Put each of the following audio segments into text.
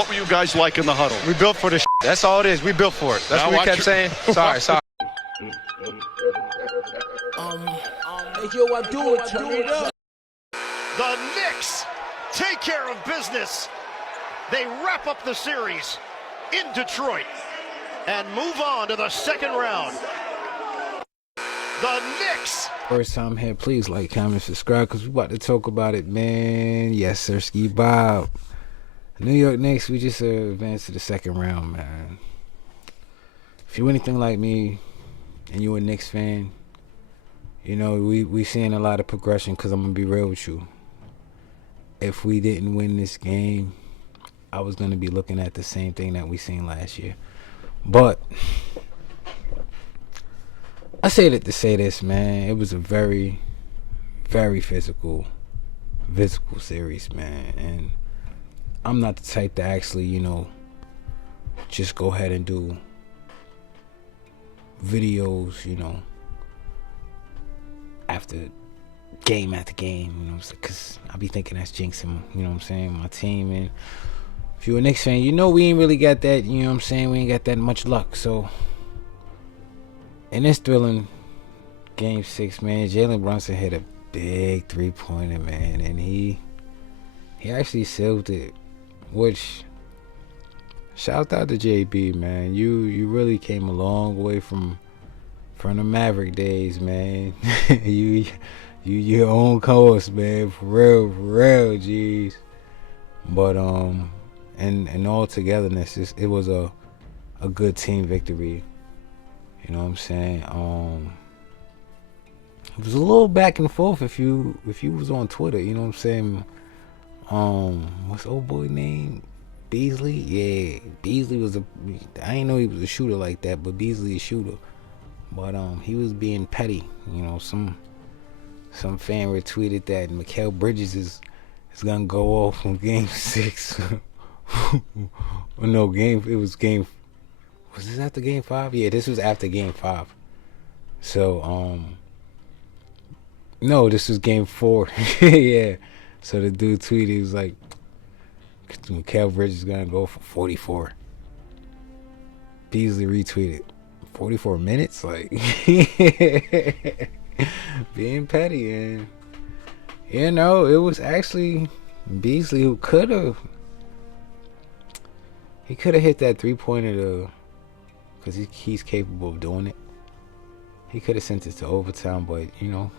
What were you guys like in the huddle? We built for this. That's all it is. We built for it. That's what we kept saying. Sorry. Hey, yo, I do it. Turn it up. The Knicks take care of business. They wrap up the series in Detroit and move on to the second round. The Knicks. First time here, please like, comment, subscribe, because we about to talk about it, man. Yes, sir, Ski Bob. New York Knicks, we just advanced to the second round, man. If you're anything like me and you're a Knicks fan, you know, we seeing a lot of progression, because I'm going to be real with you. If we didn't win this game, I was going to be looking at the same thing that we seen last year. But I say that to say this, man. It was a very, very physical series, man. And I'm not the type to actually, you know, just go ahead and do videos, you know, after game, you know, because I be thinking that's jinxing, you know what I'm saying, my team. And if you're a Knicks fan, you know we ain't really got that, you know what I'm saying, we ain't got that much luck. So in this thrilling game 6, man, Jalen Brunson hit a big 3-pointer, man, and he actually sealed it, which, shout out to JB, man. You really came a long way from the Maverick days, man. you your own course, man, for real, jeez. But and all togetherness, it was a good team victory. You know what I'm saying? It was a little back and forth if you was on Twitter, you know what I'm saying? What's old boy name? Beasley? Yeah, Beasley was I didn't know he was a shooter like that, but Beasley a shooter. But he was being petty, you know. Some fan retweeted that Mikal Bridges is gonna go off on game 6. Was this after game 5? Yeah, this was after game 5. So no, this was game 4. Yeah. So the dude tweeted, he was like, Mikal Bridges is gonna go for 44. Beasley retweeted, 44 minutes? Like, being petty. And, you know, it was actually Beasley who could have hit that 3-pointer, because he's capable of doing it. He could have sent it to overtime, but, you know,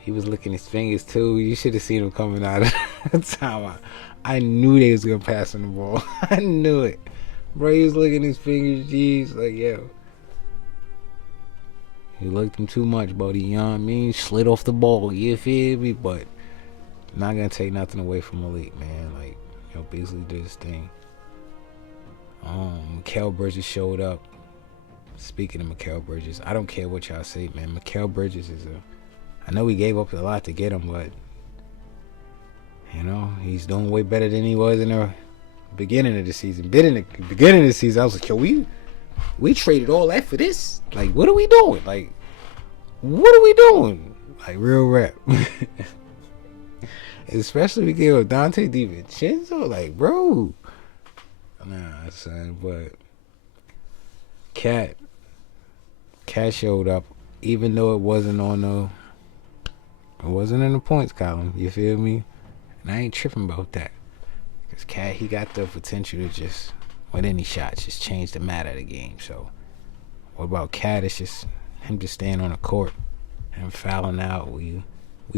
he was licking his fingers too. You should have seen him coming out of the timeout. I knew they was gonna pass him the ball. I knew it. Bro, he was licking his fingers, jeez. Like, yo. He licked him too much, buddy. You know what I mean? Slid off the ball, you feel me? But not gonna take nothing away from Malik, man. Like, you know, Beasley did his thing. Mikal Bridges showed up. Speaking of Mikal Bridges, I don't care what y'all say, man. Mikal Bridges is I know we gave up a lot to get him, but, you know, he's doing way better than he was in the beginning of the season. Beginning of the season, I was like, yo, we traded all that for this? Like, what are we doing? Like, what are we doing? Like, real rap. Especially we gave up Dante DiVincenzo. Like, bro. Nah, son, but Cat showed up, even though it wasn't in the points column, you feel me? And I ain't tripping about that. Because Cat, he got the potential to just, with any shot, just change the matter of the game. So, what about Cat? It's just him just staying on the court and fouling out. We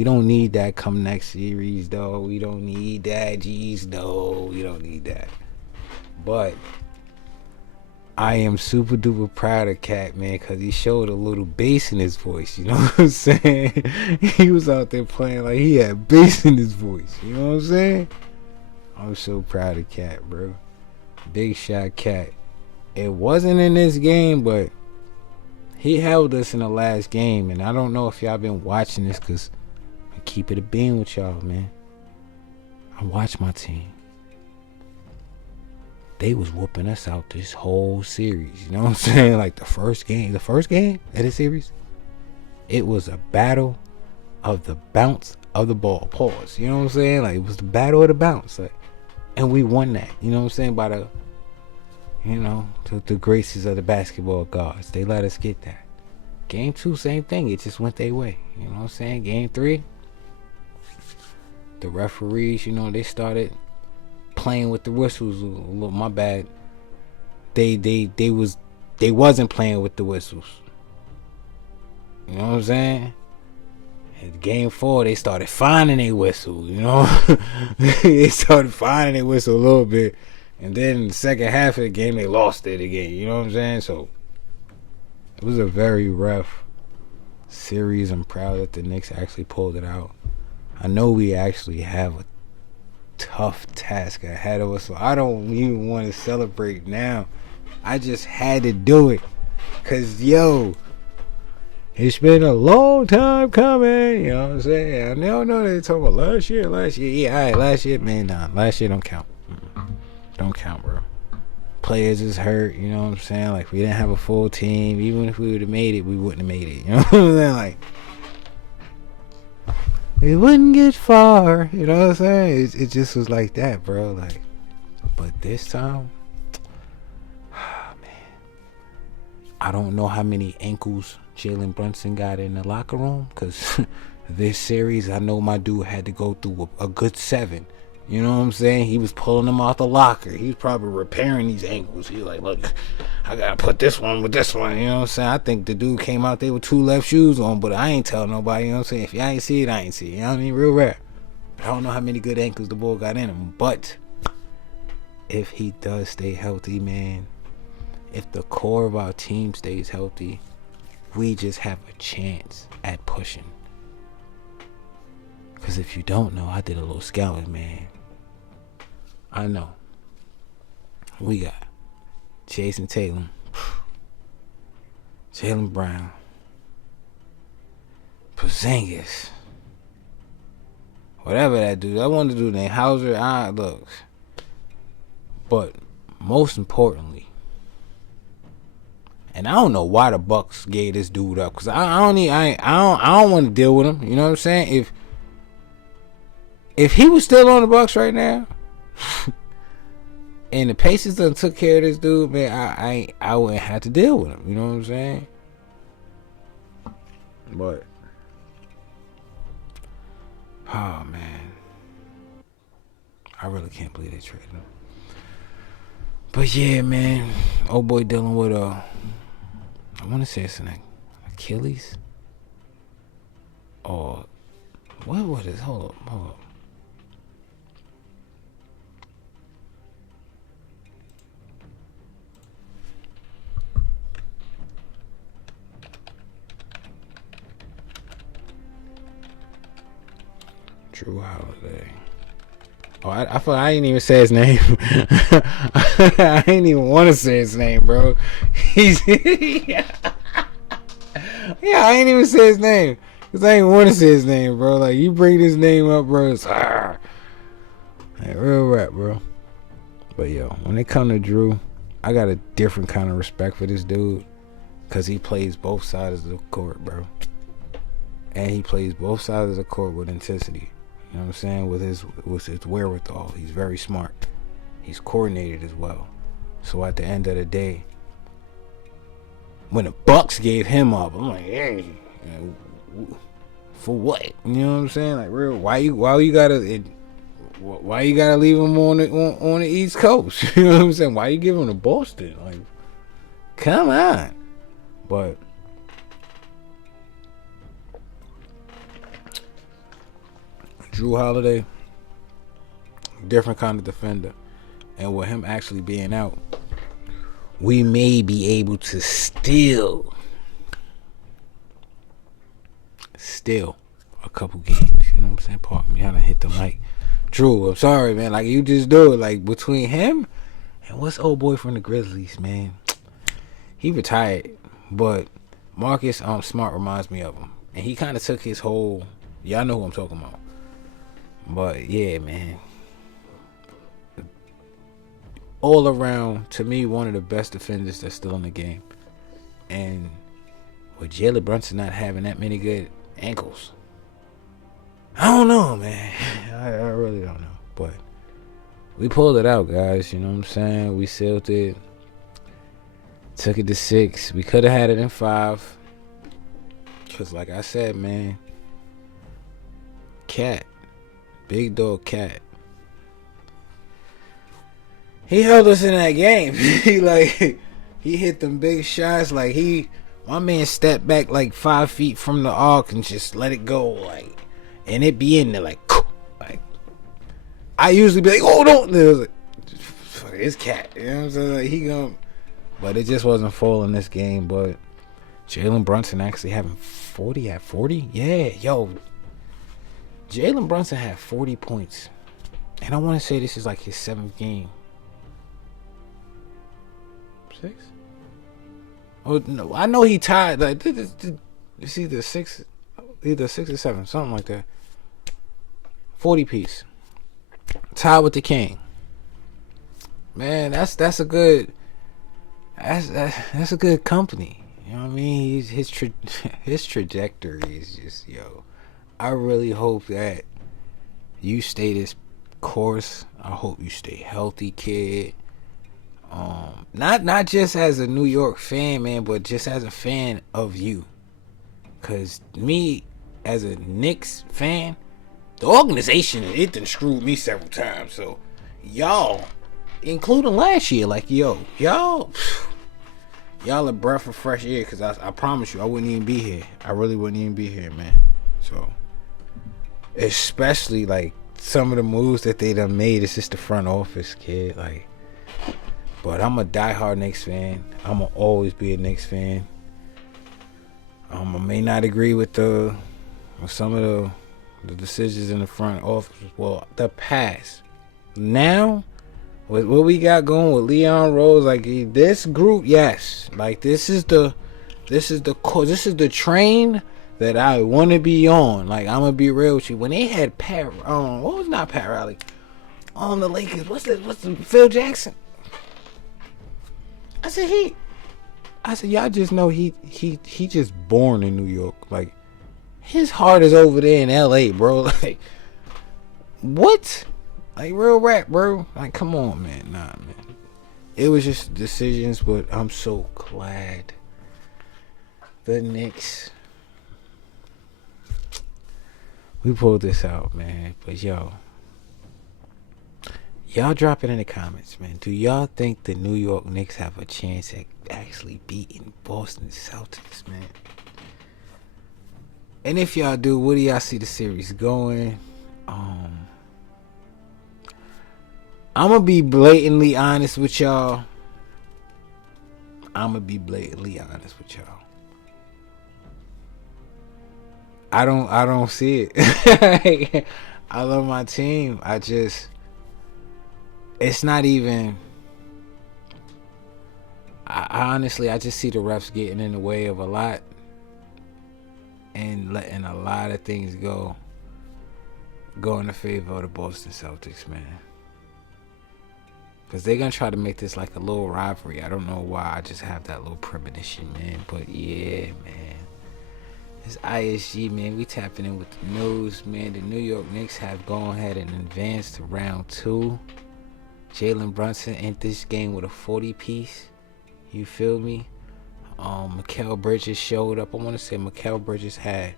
don't need that come next series, though. We don't need that. Jeez, no, we don't need that. But I am super duper proud of Cat, man, because he showed a little bass in his voice, you know what I'm saying? He was out there playing like he had bass in his voice, you know what I'm saying? I'm so proud of Cat, bro. Big shot Cat. It wasn't in this game, but he held us in the last game, and I don't know if y'all been watching this, because I keep it a bean with y'all, man. I watch my team. They was whooping us out this whole series. You know what I'm saying? Like the first game of the series, it was a battle of the bounce of the ball. Pause. You know what I'm saying? Like, it was the battle of the bounce. Like, And we won that. You know what I'm saying? By the, the graces of the basketball gods. They let us get that. Game 2, same thing. It just went their way. You know what I'm saying? Game 3, the referees, they started playing with the whistles a little. My bad. They wasn't playing with the whistles. You know what I'm saying? In game 4, they started finding their whistle. They started finding their whistle a little bit, and then in the second half of the game, they lost it again. You know what I'm saying? So it was a very rough series. I'm proud that the Knicks actually pulled it out. I know we actually have a tough task ahead of us, so I don't even want to celebrate now. I just had to do it, cause it's been a long time coming. You know what I'm saying? I know they're talking about last year. Yeah, alright, last year, man. Nah, last year don't count. Don't count, bro. Players is hurt. You know what I'm saying? Like, we didn't have a full team. Even if we would have made it, we wouldn't have made it. You know what I'm saying? Like, we wouldn't get far. You know what I'm saying? It just was like that, bro. Like, but this time, I don't know how many ankles Jalen Brunson got in the locker room, because this series, I know my dude had to go through a good 7. You know what I'm saying? He was pulling them out the locker. He was probably repairing these ankles. He was like, look, I got to put this one with this one. You know what I'm saying? I think the dude came out there with 2 left shoes on, but I ain't telling nobody. You know what I'm saying? If y'all ain't see it, I ain't see it. You know what I mean? Real rare. I don't know how many good ankles the boy got in him, but if he does stay healthy, man, if the core of our team stays healthy, we just have a chance at pushing. Because if you don't know, I did a little scouting, man. I know. We got Jason Tatum, Jalen Brown, Porzingis, whatever that dude. I wanted to do name Hauser. Look. But most importantly, and I don't know why the Bucks gave this dude up, because I don't want to deal with him. You know what I'm saying? If he was still on the Bucks right now, and the Pacers done took care of this dude, man, I wouldn't have to deal with him. You know what I'm saying? But oh man, I really can't believe they traded him. But yeah, man, old boy dealing with I want to say it's an Achilles, or what was it? Hold up. Drew Holiday. Oh, I thought I didn't even say his name. I didn't even want to say his name, bro. Yeah, I ain't even say his name, because I didn't want to say his name, bro. Like, you bring this name up, bro, it's like real rap, bro. But yo, when it come to Drew, I got a different kind of respect for this dude, because he plays both sides of the court, bro. And he plays both sides of the court with intensity. You know what I'm saying? With his wherewithal. He's very smart. He's coordinated as well. So at the end of the day, when the Bucks gave him up, I'm like, hey, for what? You know what I'm saying? Like, real, why you gotta leave him on the East Coast? You know what I'm saying? Why you give him to Boston? Like, come on. But Drew Holiday, different kind of defender, and with him actually being out, we may be able to steal a couple games. You know what I'm saying? Pardon me, I done hit the mic. Drew, I'm sorry, man. Like, you just do it. Like, between him and what's old boy from the Grizzlies, man? He retired, but Marcus Smart reminds me of him, and he kind of took his whole. Y'all know who I'm talking about. But yeah, man, all around, to me, one of the best defenders that's still in the game. And with Jalen Brunson not having that many good ankles, I don't know, man. I really don't know. But we pulled it out, guys. You know what I'm saying? We sealed it. Took it to 6. We could have had it in 5. Because, like I said, man, Cat, big dog Cat, he held us in that game. He hit them big shots. My man stepped back 5 feet from the arc and just let it go. And it be in there I usually be like, oh, don't. It was fuck, it's Cat. You know what I'm saying? He gonna. But it just wasn't full in this game. But Jalen Brunson actually having 40 at 40. Yeah, yo. Jalen Brunson had 40 points. And I want to say this is his 7th game. 6? Oh, no. I know he tied. It's either 6 or 7. Something like that. 40 piece. Tied with the King. Man, that's a good. That's a good company. You know what I mean? His trajectory is just, yo. I really hope that you stay this course. I hope you stay healthy, kid. Not just as a New York fan, man, but just as a fan of you. Cause me, as a Knicks fan, the organization, it done screwed me several times. So y'all, including last year, y'all a breath of fresh air. Cause I promise you, I wouldn't even be here. I really wouldn't even be here, man. So, especially some of the moves that they done made, it's just the front office, kid. But I'm a diehard Knicks fan. I'm gonna always be a Knicks fan. I may not agree with some of the decisions in the front office. Well, the past. Now, with what we got going with Leon Rose, this group, yes. This is the train that I want to be on. I'm gonna be real with you. When they had what was not Pat Riley on the Lakers? What's the Phil Jackson? I said y'all just know he just born in New York. His heart is over there in LA, bro. What? Real rap, bro. Come on, man. Nah, man. It was just decisions, but I'm so glad the Knicks, we pulled this out, man. But y'all drop it in the comments, man. Do y'all think the New York Knicks have a chance at actually beating Boston Celtics, man? And if y'all do, where do y'all see the series going? I'm gonna be blatantly honest with y'all. I don't see it. I love my team. It's not even. Honestly, I just see the refs getting in the way of a lot and letting a lot of things go in the favor of the Boston Celtics, man. Because they're going to try to make this a little rivalry. I don't know why. I just have that little premonition, man. But yeah, man. It's ISG, man. We tapping in with the news, man. The New York Knicks have gone ahead and advanced to round 2. Jalen Brunson entered this game with a 40 piece. You feel me? Mikal Bridges showed up. I want to say Mikal Bridges had.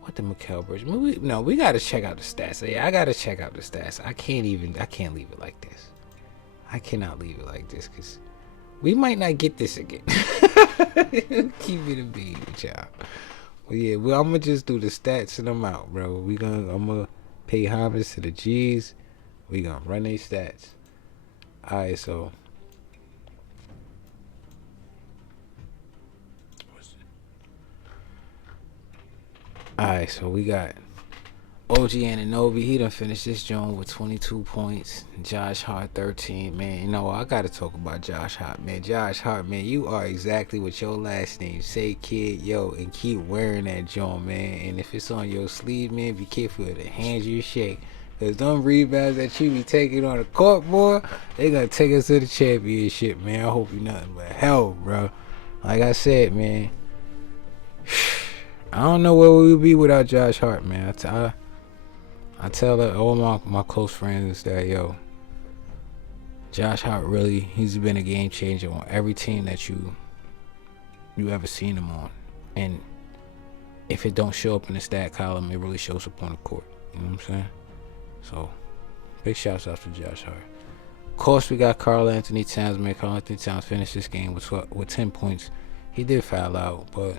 What did Mikal Bridges? We got to check out the stats. Yeah, I got to check out the stats. I can't leave it like this. I cannot leave it like this because we might not get this again. Keep it a beat with y'all. Well, yeah, I'm going to just do the stats and I'm out, bro. I'm going to pay homage to the G's. We going to run these stats. Alright, so. Alright, so we got OG Anunoby. He done finished this joint with 22 points. Josh Hart 13. Man, you know, I gotta talk about Josh Hart, man. Josh Hart, man, you are exactly what your last name say, kid. Yo, and keep wearing that joint, man. And if it's on your sleeve, man, be careful of the hands you shake. Because them rebounds that you be taking on the court, boy, they gonna take us to the championship, man. I hope you nothing but hell, bro. Like I said, man, I don't know where we would be without Josh Hart, man. I tell all my close friends that, yo, Josh Hart really, he's been a game changer on every team that you ever seen him on. And if it don't show up in the stat column, it really shows up on the court. You know what I'm saying? So, big shouts out to Josh Hart. Of course, we got Karl Anthony Towns, man. Karl Anthony Towns finished this game with 10 points. He did foul out, but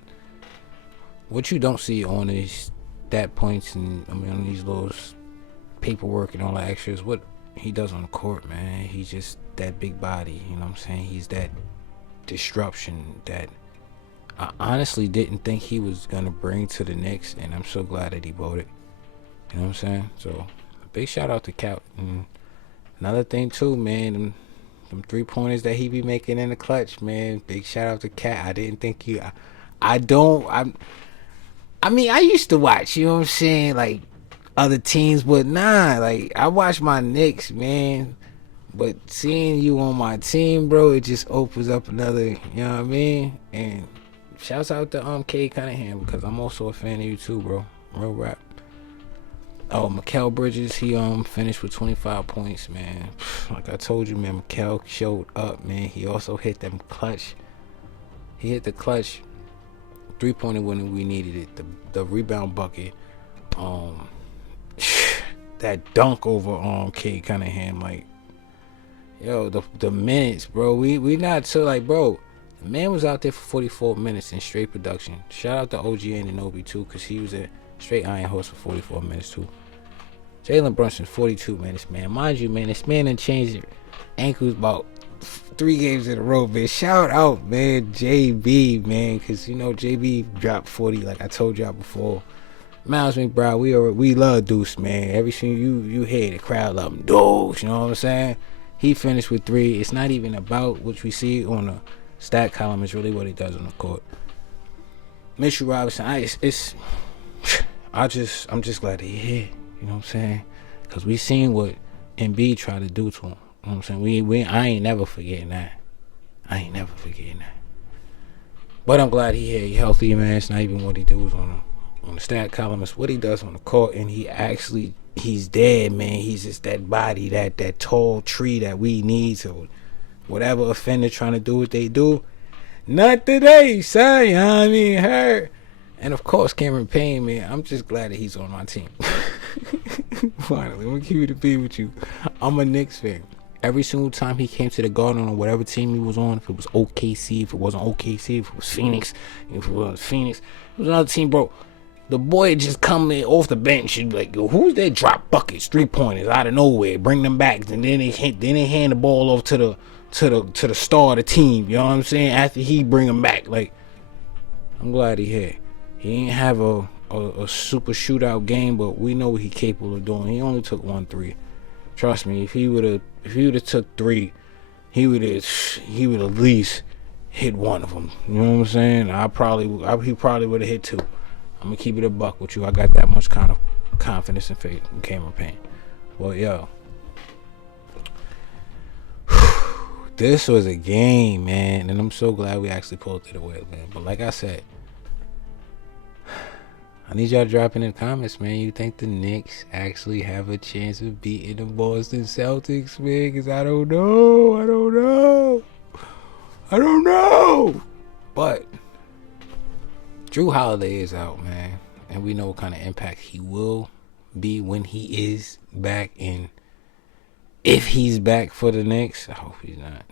what you don't see on these stat points and on these little paperwork and all the extras, what he does on the court, man. He's just that big body, you know what I'm saying? He's that disruption that I honestly didn't think he was gonna bring to the Knicks, and I'm so glad that he voted. You know what I'm saying? So, a big shout out to Cal. And another thing too, man, them 3-pointers that he be making in the clutch, man. Big shout out to Cat. I didn't think he. I mean, I used to watch. You know what I'm saying? Like other teams, but nah. Like I watch my Knicks, man. But seeing you on my team, bro, it just opens up another. You know what I mean? And shouts out to K Cunningham, because I'm also a fan of you too, bro. Real rap. Oh, Mikal Bridges, he finished with 25 points, man. Like I told you, man, Mikal showed up, man. He also hit them clutch. He hit the clutch 3-pointer when we needed it. The rebound bucket. That dunk over K Cunningham, like, yo, the minutes, bro. We not so like, bro. The man was out there for 44 minutes in straight production. Shout out to OG Anunoby too, because he was a straight iron horse for 44 minutes too. Jalen Brunson, 42 minutes, man. Mind you, man, this man done changed ankles about 3 games in a row, man. Shout out, man, JB, man, because, you know, JB dropped 40, like I told y'all before. Miles McBride, we love Deuce, man. Every single you hear, the crowd love him. Deuce, you know what I'm saying? He finished with 3. It's not even about what we see on the stat column. It's really what he does on the court. Mitchell Robinson, I'm just glad he's here. You know what I'm saying? Because we seen what Embiid tried to do to him. You know what I'm saying? I ain't never forgetting that. But I'm glad he's here. He's healthy, man. It's not even what he does on the stat column. It's what he does on the court. And he's dead, man. He's just that body, that tall tree that we need. So whatever offender trying to do what they do, not today, son. You know what I mean? Her. And of course, Cameron Payne, man. I'm just glad that he's on my team. Finally, I'm gonna keep it a beat with you. I'm a Knicks fan. Every single time he came to the Garden on whatever team he was on, if it was OKC, if it wasn't OKC, if it was Phoenix, if it was Phoenix, it was another team, bro. The boy just come in off the bench and be like, yo, who's that drop buckets, 3-pointers out of nowhere, bring them back, and then they hand the ball off to the star of the team. You know what I'm saying? After he bring them back, like, I'm glad he here. He ain't have a super shootout game, but we know what he's capable of doing. He only took 1 3. Trust me, if he would have took 3, he would at least hit one of them. You know what I'm saying? He probably would have hit 2. I'm gonna keep it a buck with you. I got that much kind of confidence and faith in Cameron Payne. Well, yo, this was a game, man, and I'm so glad we actually pulled it away, man. But like I said, I need y'all dropping in the comments, man. You think the Knicks actually have a chance of beating the Boston Celtics, man? Because I don't know. But Drew Holiday is out, man. And we know what kind of impact he will be when he is back. And if he's back for the Knicks, I hope he's not.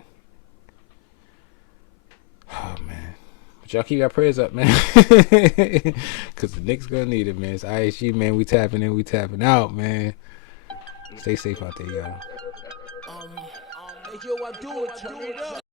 Oh, man. But y'all keep your prayers up, man. Because the Knicks gonna need it, man. It's ISG, man. We tapping in, we tapping out, man. Stay safe out there, y'all. Yo, I do it, turn it up.